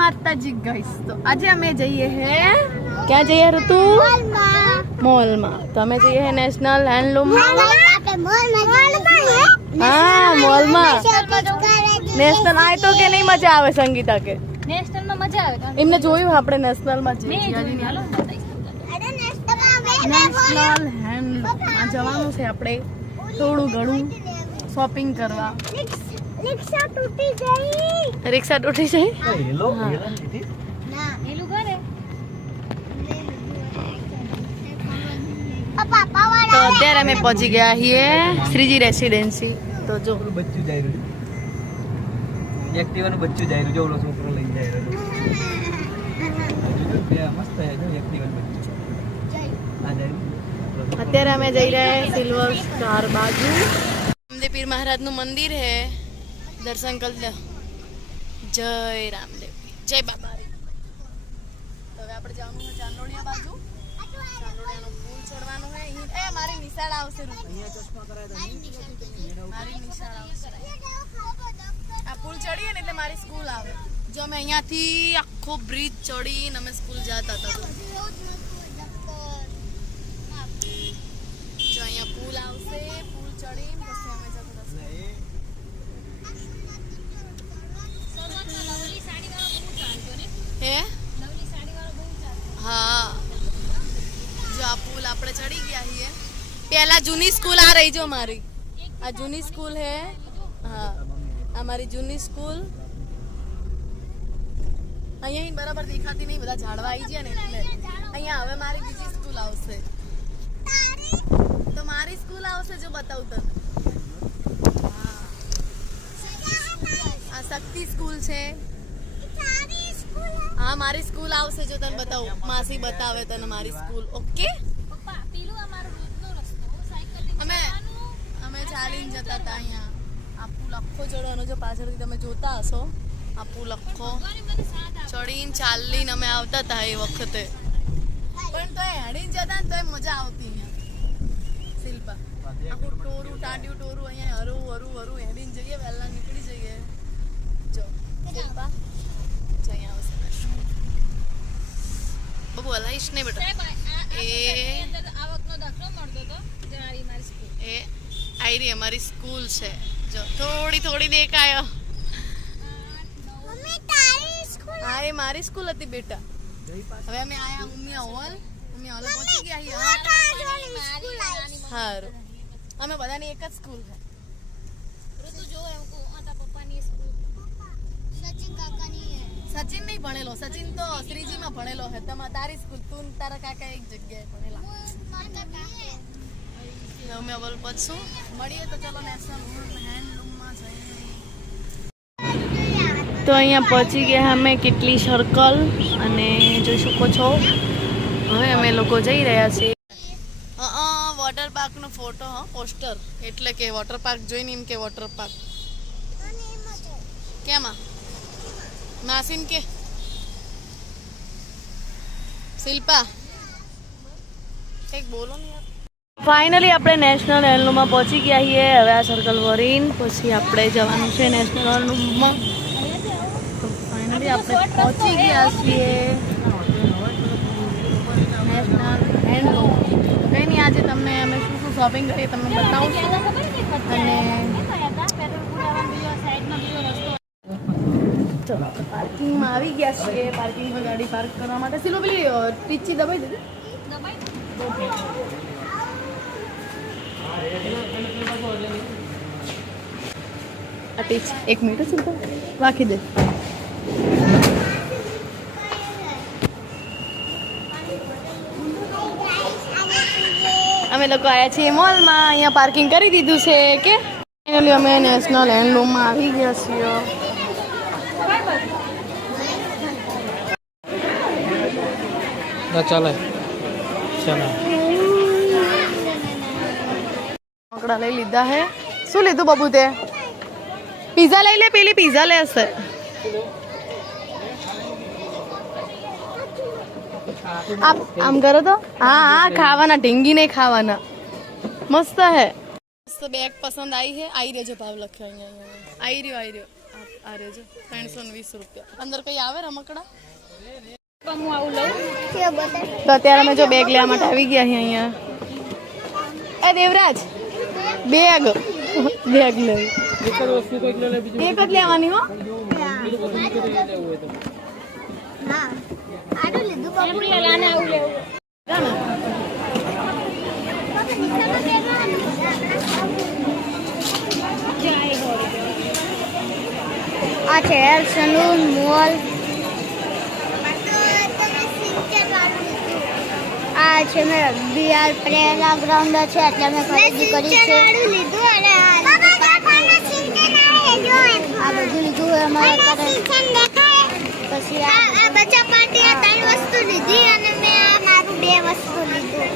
માતાજી ગાઈસ, તો આજે અમે જઈએ હે, ક્યાં જઈએ ઋતુ? મોલમાં. તો અમે જઈએ હે નેશનલ હેન્ડલૂમ. હા મોલમાં નેશનલ આય તો કે નહીં મજા આવે સંગીતા કે? નેશનલ માં મજા આવે. એમને જોયું આપણે નેશનલ માં નેશનલ હેન્ડલૂમ આ જવાનું છે આપણે થોડું ઘણું શોપિંગ કરવા. રિક્ષા તૂટી જાય. તો અત્યારે અમે પહોંચી ગયા છીએ શ્રીજી રેસિડેન્સી. તો જો બચ્ચું જાય રહ્યું, એક્ટિવાનું બચ્ચું જાય રહ્યું, જો ઓલો છોકરો લઈ જાય રહ્યો. મસ્ત છે જો એક્ટિવાનું બચ્ચું આ જાય. અત્યારે અમે જઈ રહ્યા સિલ્વર સ્ટાર બાજુ. રામદેવ મહારાજ નું મંદિર હે, દર્શન કરી લો. જય રામદેવ, જય બાબા. હવે આપણે જવાનું છે ચાંદોડિયા બાજુ. ચાંદોડિયાનો પુલ ચડવાનો છે. એ મારી નિશાળ આવશે. મારી નિશાળ આવશે. આ પુલ ચડીએ ને એટલે મારી સ્કૂલ આવે. જો અમે અહીંયાથી આખો બ્રિજ ચડીને અમે સ્કૂલ જતા હતા. જો અહીંયા પુલ આવશે, પુલ ચડીને પછી અમે જતા હે. હા જો આ પુલ આપણે ચડી ગયા છીએ. પેલા જૂની સ્કૂલ આ રહી જો મારી. આ જૂની સ્કૂલ હે. હા આ મારી જૂની સ્કૂલ. અહીંયા બરાબર દેખાતી નહીં, બધા ઝાડવા આવી ગયા ને એટલે અહીંયા હવે મારી બીજી સ્કૂલ આવશે. તો મારી સ્કૂલ આવશે જો બતાવું તને. આ શક્તિ સ્કૂલ છે. હા મારી સ્કૂલ આવશે જો તને બતાવું. માસી બતાવે તને મારી સ્કૂલ. ઓકે અમે ચાલીને જતા હતા. અહીંયા આ પુલ આખો ચડવાનો જો પાછળથી તમે જોતા હશો. આ પુલ આખો ચડીને ચાલીને અમે આવતા હતા એ વખતે. પણ તો હેડીને જતા ને તો મજા આવતી. શિલ્પા આખું ટોરું ટાંડ્યું ટોરું અહીંયા હરું હરું હરું હેડીને જઈએ, વહેલા નીકળી જઈએ. જો શિલ્પા જઈ આવશે. બબુ હલાઈશ નહીં બેટા. એ આયરી અમારી સ્કૂલ છે. જો થોડી થોડી દેખાયો. હા એ મારી સ્કૂલ હતી બેટા. હવે અમે આયા ઉમિયા હોલ. ઉમિયા હોલ પહોંચી ગયા. સારું અમે બધાની એક જ સ્કૂલ છે. સચિન નહીં ભણેલો. સચિન તો શ્રીજી માં ભણેલો હે. તારી સ્કૂલ તું તારા કાકા એક જગ્યાએ ભણેલા. અમે અવલ પછું મળીએ તો ચલો નેશનલ હેન્ડલૂમમાં જઈએ. તો અહીંયા પહોંચી ગયા અમે કેટલી સર્કલ અને જોઈ શકો છો. હવે અમે લોકો જઈ રહ્યા છીએ. વોટર પાર્ક નો ફોટો. હા પોસ્ટર એટલે કે વોટર પાર્ક જોઈને એમ કે વોટર પાર્ક કેમાં માસીન કે શિલ્પા એક બોલો ને યાર. ફાઇનલી આપણે નેશનલ હેન્ડલૂમમાં પહોંચી ગયા છીએ. હવે આ સર્કલ વરીને પછી આપણે જવાનું છે નેશનલ હેન્ડલૂમમાં. તો ફાઇનલી આપણે પહોંચી ગયા છીએ નેશનલ હેન્ડલૂમ. કંઈ નહીં આજે તમને અમે શું શું શોપિંગ કરીએ તમને બતાવું છું. અને ચલો પાર્કિંગમાં આવી ગયા છીએ. પાર્કિંગમાં ગાડી પાર્ક કરવા માટે સિલો પેલી ટીચી દબાઈ દીધી. એક મિનિટ સિમ્પલ રાખી દે. અમે લોકો આવ્યા છીએ મોલમાં. અહીંયા પાર્કિંગ કરી દીધું છે કે ફાઇનલી અમે નેશનલ હેન્ડલૂમમાં આવી ગયા છીએ. ચાલે ચાલે મકડા લઈ લીધા હે. શું લીધું બબુ તે? પીઝા લઈ લે. પેલી પીઝા લેશે. આમ કરો તો. હા હા ખાવાના ઢીંગી નહીં ખાવાના. મસ્ત હે. મસ્ત બેગ પસંદ આવી છે. આવી રહ્યો ભાવ લખ્યો અહીંયા. આવી રહ્યો અરે જો 320 રૂપિયા. અંદર કઈ આવે રમકડા? તો અત્યારે અમે જો બેગ લેવા માટે આવી ગયા છીએ અહીંયા. એ દેવરાજ બેગ લેવી. એક જ લેવાની હો. આ છે હેર સલૂન મોલ. આ છે મેં બીઆર પ્રેરણા ગ્રાઉન્ડ છે એટલે મેં ખરીદી કરી છે. આ બધું લીધું હોય અમારા પછી આ બચ્ચા પાર્ટી આ 3 વસ્તુ લીધી અને મેં આ મારું 2 વસ્તુ લીધું.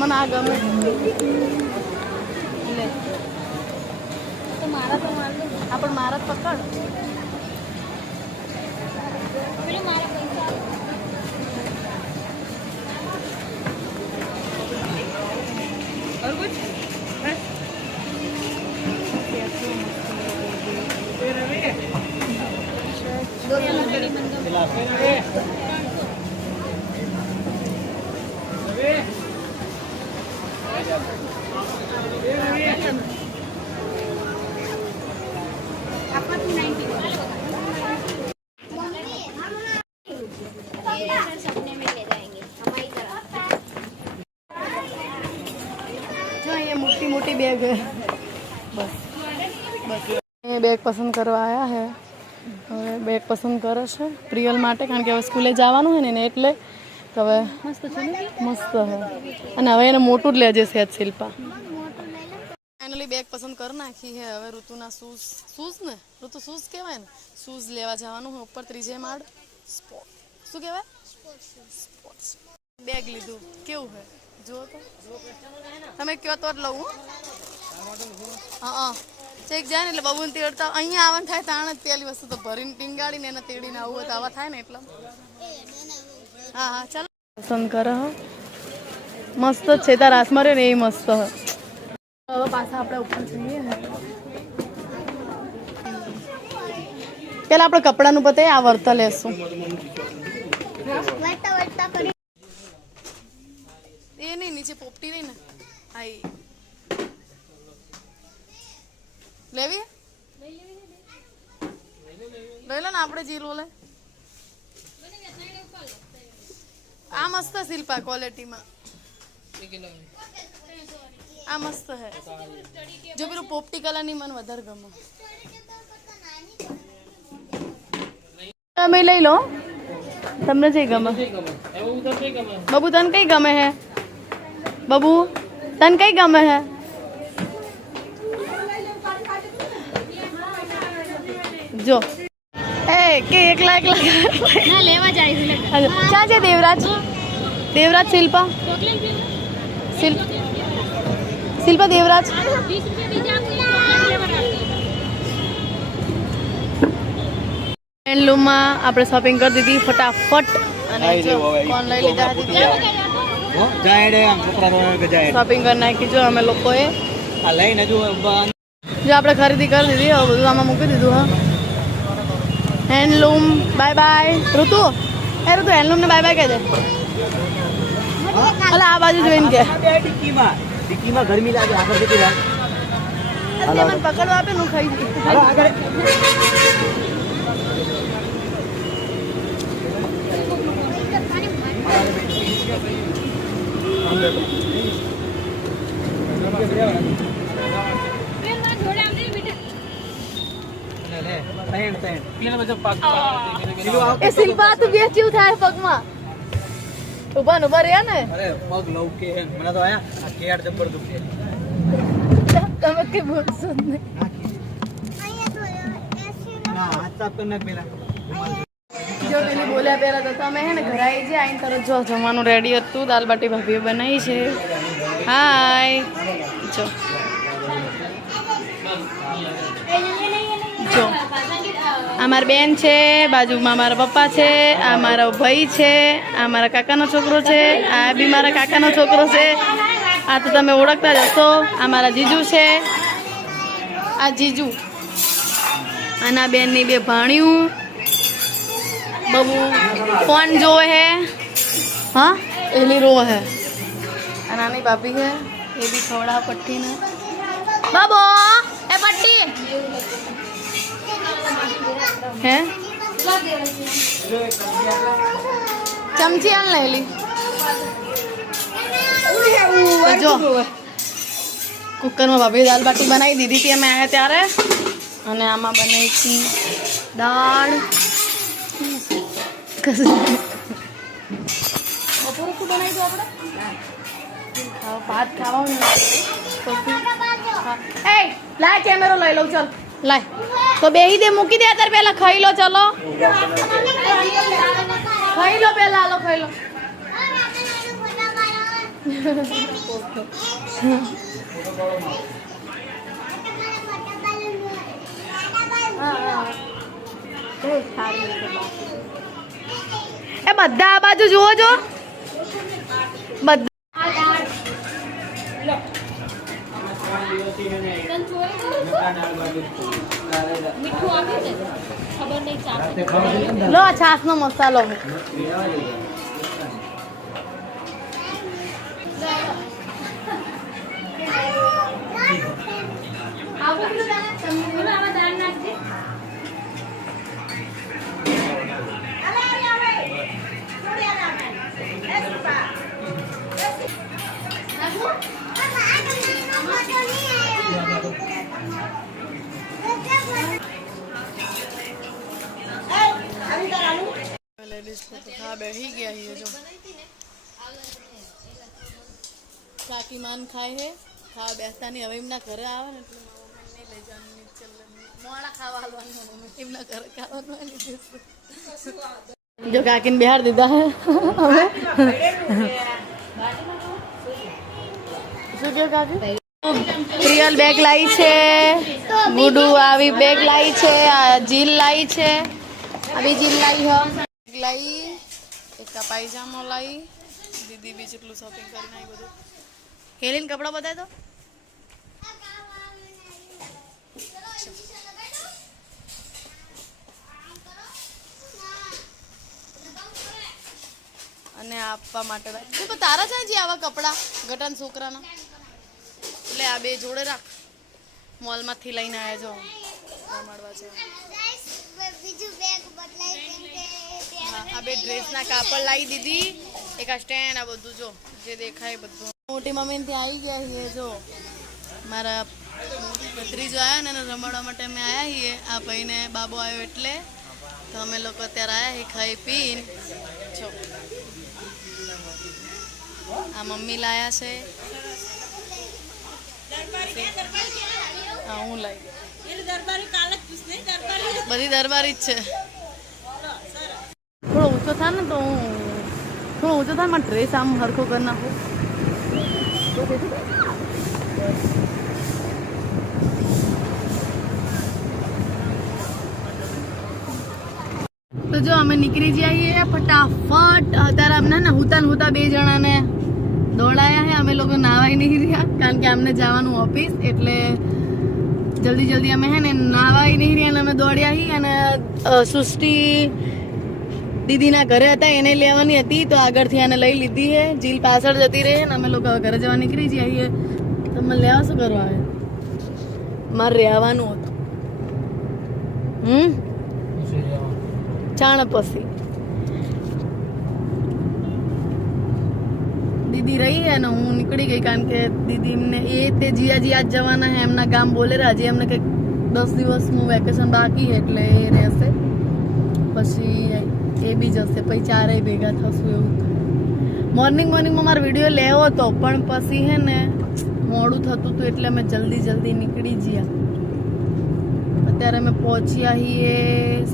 મને આ ગમે. લે તો મારા તો માર લો. આ પણ મારા જ પકડ. પેલું મારા પૈસા और कुछ सपने में ले जाएंगे हमारी तरफ. जो ये मोटी मोटी बैग है. बस बस ये बैग पसंद करवा आया है. હવે બેગ પસંદ કરે છે પ્રિયલ માટે, કારણ કે હવે સ્કૂલે જવાનું છે ને એટલે હવે મસ્ત છે ને, મસ્ત છે. અને હવે એને મોટું જ લેજે છે શિલ્પા. ફાઇનલી બેગ પસંદ કરી નાખી છે. હવે ઋતુના શૂઝ ને ઋતુ શૂઝ કહેવાય ને, શૂઝ લેવા જવાનું છે ઉપર 3 માળ. સ્પોર્ટ શું કહેવાય? સ્પોર્ટ્સ બેગ લીધું. કેવું છે જુઓ તો. તમે કયો તો જ લઉં. હા ચેક જાય ને એટલે બબુને તેડતા અહીંયા આવવાનું થાય તાણ જ પેલી વસ્તુ તો ભરીને ટીંગાડીને એને તેડીને આવું હોય તો આવા થાય ને એટલે. હા હા ચાલો પસંદ કરે. મસ્ત જ છે. તાર હાથમાં રહ્યો ને એ મસ્ત હ. હવે પાછા આપણે ઉપર જઈએ ને પેલા આપણે કપડાનું પતે આ વર્તા લેશું. એ નહીં નીચે પોપટી નહીં ને. હા લેવી લઈ લો ને આપણે જીરું લે. આ મસ્ત શિલ્પા ક્વોલિટીમાં. આ મસ્ત હે. જો પેલું પોપટી કલરની મને વધારે ગમે. તમે લઈ લો. તમને જે ગમે. બબુ તને કઈ ગમે હે? બબુ તને કઈ ગમે હે? જો એ કે એકલા ના લેવા જાય છે. ક્યાં છે દેવરાજ? દેવરાજ શિલ્પા શિલ્પા દેવરાજ. હેન્ડલૂમમાં આપણે શોપિંગ કરી દીધી ફટાફટ. અને ફોન લઈ લીધા દીદી. શોપિંગ કરી નાખી જો અમે લોકોએ. જો આપણે ખરીદી કરી દીધી. હવે બધું આમાં મૂકી દીધું. હા હેન્ડલૂમ બાય બાય. ઋતુ એ ઋતુ હેન્ડલૂમ ને બાય બાય કહે દે. અલા આ બાજુ જોઈને કે ટીકીમાં ગરમી લાગે આગળ જતી રહે. મને પકડવા આપે હું ખાઈ જઈશ. એ શિલ્પા તું બે જેવું થાય પગમાં. ઉભા ને ઉભા રહ્યા ને. અરે પગ લઉં કે મને તો આયા આ કેડ જબર દુખે. તમે કે બોલશો નહીં. ના હાથ સાફ કર નાખ પેલા. જો પેલી બોલ્યા પહેલા તો તમે હે ને ઘરે આવી જાય આઈને તરત જો જમવાનું રેડી હતું. દાલ બાટી ભાભીએ બનાવી છે. હાય જો જો આ મારી બેન છે, બાજુમાં મારા પપ્પા છે, આ મારો ભાઈ છે, આ મારા કાકાનો છોકરો છે, આ બી મારા કાકાનો છોકરો છે. આ તો તમે ઓળખતા જ હશો, આ મારા જીજુ છે, આ જીજુ અને આ બેનની બે ભાણિયું. બબુ ફોન જોવે હે, હા એલી રોવે હે. આ નાની ભાભી હે, એ બી ખવડા પટ્ટી ને. બાબો એ પટ્ટી હે ચમચી આલ લેલી. જો કુકરમાં ભાભી દાલ બાટી બનાવી દીધી હતી અમે આવ્યા ત્યારે, અને આમાં બનાવી હતી દાળ. બપોરે શું બનાવી દો આપણે? ભાત ખાવાનું. એ લાય કેમેરો લઈ લઉં, ચાલ લાય. તો બેહી દે, મૂકી દે અત્યારે, પેલા ખાઈ લો. ચલો ખાઈ લો પેલા, હાલો ખાઈ લો. એ બધા આ બાજુ જુઓ છો, બધા લો છાસ નો મસાલો. બેસી ગયા hier જો કાકી માન ખાય હે, ખાવા બેસતા નહીં. હવે એમના ઘરે આવે ને એટલે નહીં લઈ જવાનું, મોડા ખાવા હાલવાનું, એમના ઘરે ખાવાનું. જો કાકીને બિહાર દીધા હે હવે. શું કહો કાકી? પ્રિયલ બેગ લાવી છે, ગુડુ આવી બેગ લાવી છે, આ જીલ લાવી છે, આવી જીલ લાવી હ લાવી, એક પાયજામો લાવી. દીદી બી જેટલું શોપિંગ કરી નાખી બધું. હેલીન કપડા બતાય તો. અને આપવા માટે તો તારા છે જે આવા કપડા ગટન છોકરાના, એટલે આ બે જોડે રાખ. મોલમાંથી લઈને આવ્યા જો રમાડવા છે. આ બે ડ્રેસના કાપડ લાવી દીધી, એક આ સ્ટેન્ડ, આ બધું જો જે દેખાય બધું. મોટી મમ્મીને ત્યાં આવી ગયા છીએ. જો મારા ભત્રીજો આવ્યા ને એને રમાડવા માટે અમે આવ્યા છીએ. આ ભાઈને બાબો આવ્યો એટલે તો અમે લોકો અત્યારે આવ્યા છીએ ખાઈ પીને. જો આ મમ્મી લાયા છે, હા હું લાવી. બધી દરબારી જ છે. થોડો ઊંચો થાય ને તો હું થોડો ઊંચો થાય, મારો ડ્રેસ આમ હરખો કરી નાખું. તો જો અમે નીકળી જઈએ ફટાફટ. અત્યારે અમને ને હુતા બે જણાને દોડાયા હે. અમે લોકો નાવાય નહીં રહ્યા કારણ કે અમને જવાનું ઓફિસ, એટલે જલ્દી અમે હે ને નાવાય નહીં રહ્યા અને અમે દોડ્યા હી. અને સૃષ્ટિ દીદીના ઘરે હતા, એને લેવાની હતી તો આગળથી આને લઈ લીધી હે. જીલ પાછળ જતી રહે ને અમે લોકો ઘરે જવા નીકળી જઈએ. તમે લેવા શું કરવા આવે? મારે રહેવાનું હતું. ચાણ પછી દીદી રહી હે ને હું નીકળી ગઈ કારણ કે દીદી એમને તે જીયાજી આજ જવાના હે એમના ગામ બોલેરા. હજી એમને કંઈક 10 દિવસનું વેકેશન બાકી છે એટલે એ રહેશે, પછી એ બી જશે, પછી ચારેય ભેગા થશું. એવું મોર્નિંગમાં મારો વિડીયો લેવો હતો પણ પછી હે ને મોડું થતું હતું એટલે અમે જલ્દી નીકળી ગયા. અત્યારે અમે પહોંચ્યા છીએ,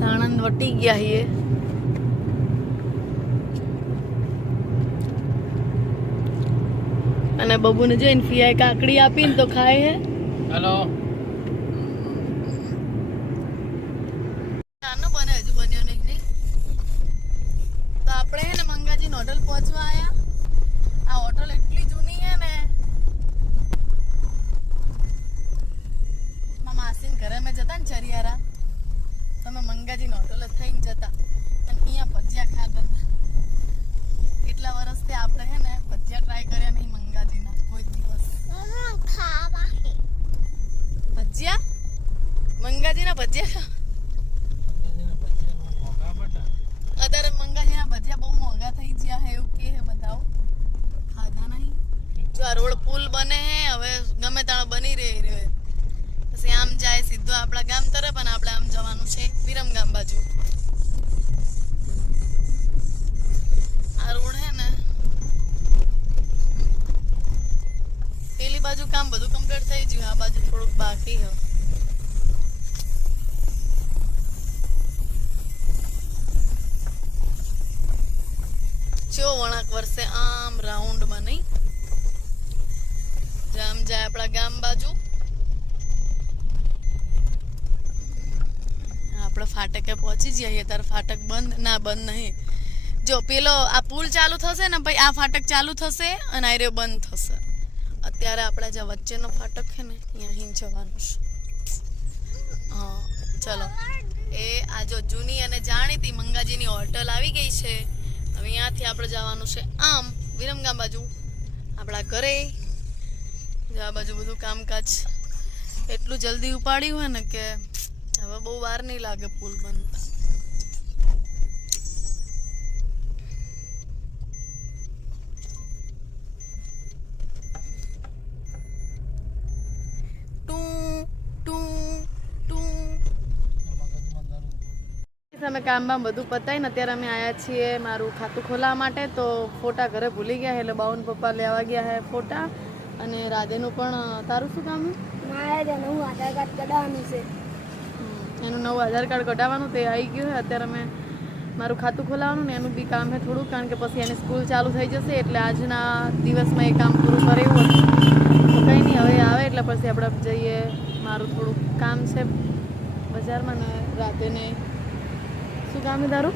સાણંદ વટી ગયા છીએ. અને બબુને જોઈને ફિયાએ કાકડી આપીને તો ખાય હે. હેલો નાનો બને હજુ બન્યો નહીં. તો આપણે હે ને મંગાજી હોટલ પહોંચવા આવ્યા. આ હોટલ એટલી જૂની હે ને ચરિયારા તમે મંગાજીને હોટલ થઈને જતા અને અહીંયા ભજીયા ખાતા હતા એટલા વર્ષથી આપણે હે ને ભજીયા ટ્રાય કર્યા નહીં મંગાજીના કોઈ દિવસ ખાવા ભજીયા મંગાજીના ભજીયા અત્યારે મંગાજીના ભજીયા બહુ મોંઘા થઈ ગયા હે એવું કે હે બધાઓ ખાધા નહીં જો આ રોડ પુલ બને હે હવે ગમે ત્યાં બની રહ્યો પછી આમ જાય સીધો આપણા ગામ તરફ અને આપણે આમ જવાનું છે વિરમગામ બાજુ આ રોડ હે ને પેલી બાજુ કામ બધું કમ્પ્લીટ થઈ ગયું આ બાજુ થોડુંક બાકી હે જો વણાક વર્ષે આમ રાઉન્ડ માં નહીં જામ જાય આપણા ગામ બાજુ આપણે ફાટકે પહોંચી જઈએ ત્યારે ફાટક બંધ ના બંધ નહીં જો પેલો આ પુલ ચાલુ થશે ને પછી આ ફાટક ચાલુ થશે અને આ રહ્યો બંધ થશે અત્યારે આપણા જે વચ્ચેનો ફાટક છે ને અહીં જવાનું છે હા ચલો એ આ જો જૂની અને જાણીતી મંગાજીની હોટલ આવી ગઈ છે હવે અહીંયાથી આપણે જવાનું છે આમ વિરમગામ બાજુ આપણા ઘરે આ બાજુ બધું કામકાજ એટલું જલ્દી ઉપાડ્યું હોય ને કે હવે બહુ વાર નહીં લાગે પુલ બનતા અમે કામ બામ બધું પતાવીને અત્યારે અમે આવ્યા છીએ મારું ખાતું ખોલાવવા માટે તો ફોટા ઘરે ભૂલી ગયા એટલે બાઉન પપ્પા લેવા ગયા હે ફોટા અને રાધેનું પણ તારું શું કામ મારે નવું આધાર કાર્ડ કઢાવવાનું છે એનું નવું આધાર કાર્ડ કઢાવવાનું તે આવી ગયું છે અત્યારે અમે મારું ખાતું ખોલાવવાનું ને એનું બી કામ છે થોડું કારણ કે પછી એની સ્કૂલ ચાલુ થઈ જશે એટલે આજના દિવસમાં એ કામ પૂરું કરે એવું હતું તો કંઈ નહીં હવે આવે એટલે પછી આપણે જઈએ મારું થોડુંક કામ છે બજારમાં ને રાધેને શું કામ છે તારું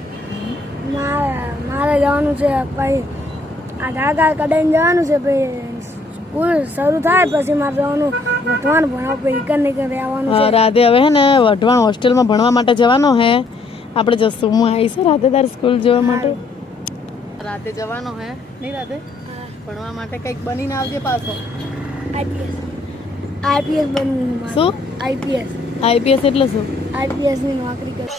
મારે જવાનું છે પછી આધાર કાર્ડ કઢાઈને જવાનું છે પછી સ્કૂલ શરૂ થાય પછી મારે જવાનું વઢવાણ ભણાવ પછી એકર નીકળ રહેવાનું છે રાધે હવે હે ને વઢવાણ હોસ્ટેલમાં ભણવા માટે જવાનો હે આપણે જશું હું આવીશ રાધે તાર સ્કૂલ જવા માટે રાધે જવાનો હે નહીં રાધે ભણવા માટે કંઈક બનીને આવજે પાછો આઈપીએસ બનવું શું આઈપીએસ એટલે શું આઈપીએસ ની નોકરી કરું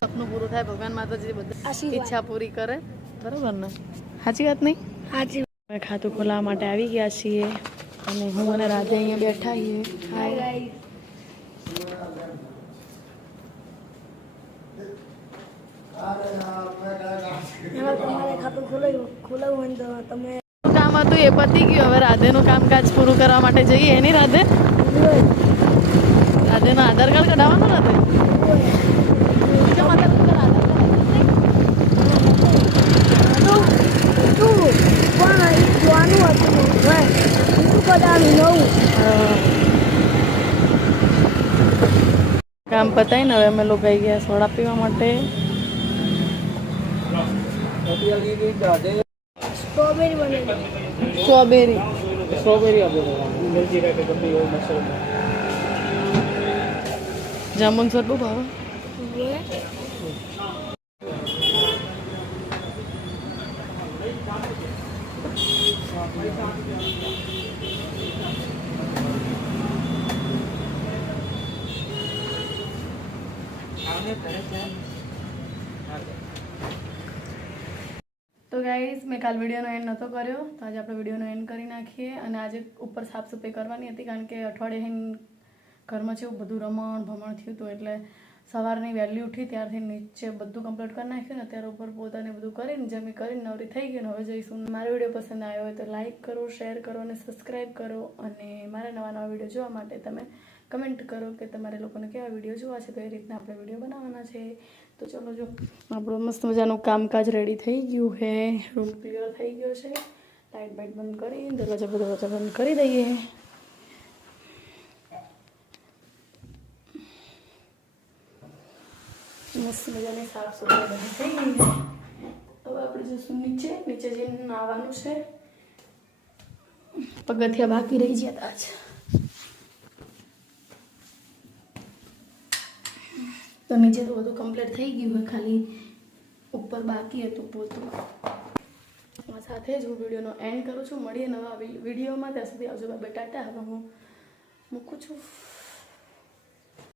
સપનું પૂરું થાય ભગવાન માતાજી બધા ઈચ્છા પૂરી કરે બરોબર ને સાચી વાત નહીં સાચી અમે ખાતું ખોલાવવા માટે આવી ગયા છીએ અને હું અને રાધે અહીંયા બેઠા છીએ તમારે ખાતું ખોલાવવું હોય તો તમે કામ હતું એ પતી ગયું હવે રાધેનું કામકાજ પૂરું કરવા માટે જઈએ એની રાધે રાધેનો આધાર કાર્ડ કઢાવવાનો રાધે કામ પતાય ને હવે અમે લોકો આવી ગયા સોડા પીવા માટે જામુન સર બહુ ભાવે તો ગાઈઝ મેં કાલ વિડીયોનો એન્ડ નહોતો કર્યો તો આજે આપણે વિડીયોનો એન્ડ કરી નાખીએ અને આજે ઉપર સાફ સફાઈ કરવાની હતી કારણ કે અઠવાડિયે ઘરમાં છે એવું બધું રમણ ભમણ થયું હતું એટલે સવારની વહેલી ઉઠી ત્યારથી નીચે બધું કમ્પ્લીટ કરી નાખ્યું ને અત્યારે ઉપર પોતાને બધું કરીને જમી કરીને નવરી થઈ ગઈ ને હવે જઈશું મારો વિડીયો પસંદ આવ્યો હોય તો લાઇક કરો શેર કરો અને સબસ્ક્રાઈબ કરો અને મારા નવા વિડીયો જોવા માટે તમે કમેન્ટ કરો કે તમારે લોકોને કેવા વિડીયો જોવા છે તો એ રીતના આપણે વિડીયો બનાવવાના છે તો ચલો જો આપણું મસ્ત મજાનું કામકાજ રેડી થઈ ગયું છે રૂમ ક્લિયર થઈ ગયો છે લાઇટ બાઇટ બંધ કરી દરવાજા બંધ કરી દઈએ મસ્ત મજાની સાફ સફાઈ બધી થઈ ગઈ છે હવે આપણે જઈશું નીચે જઈને નાહવાનું છે પગથિયા બાકી રહી ગયા આજ તો નીચે તો બધું કમ્પ્લીટ થઈ ગયું હોય, ખાલી ઉપર બાકી હતું પોતું. આ સાથે જ હું વિડીયોનો એન્ડ કરું છું. મળીએ નવા વિડીયોમાં. ત્યાં સુધી આવજો. Bye bye, Tata. હવે હું મૂકું છું.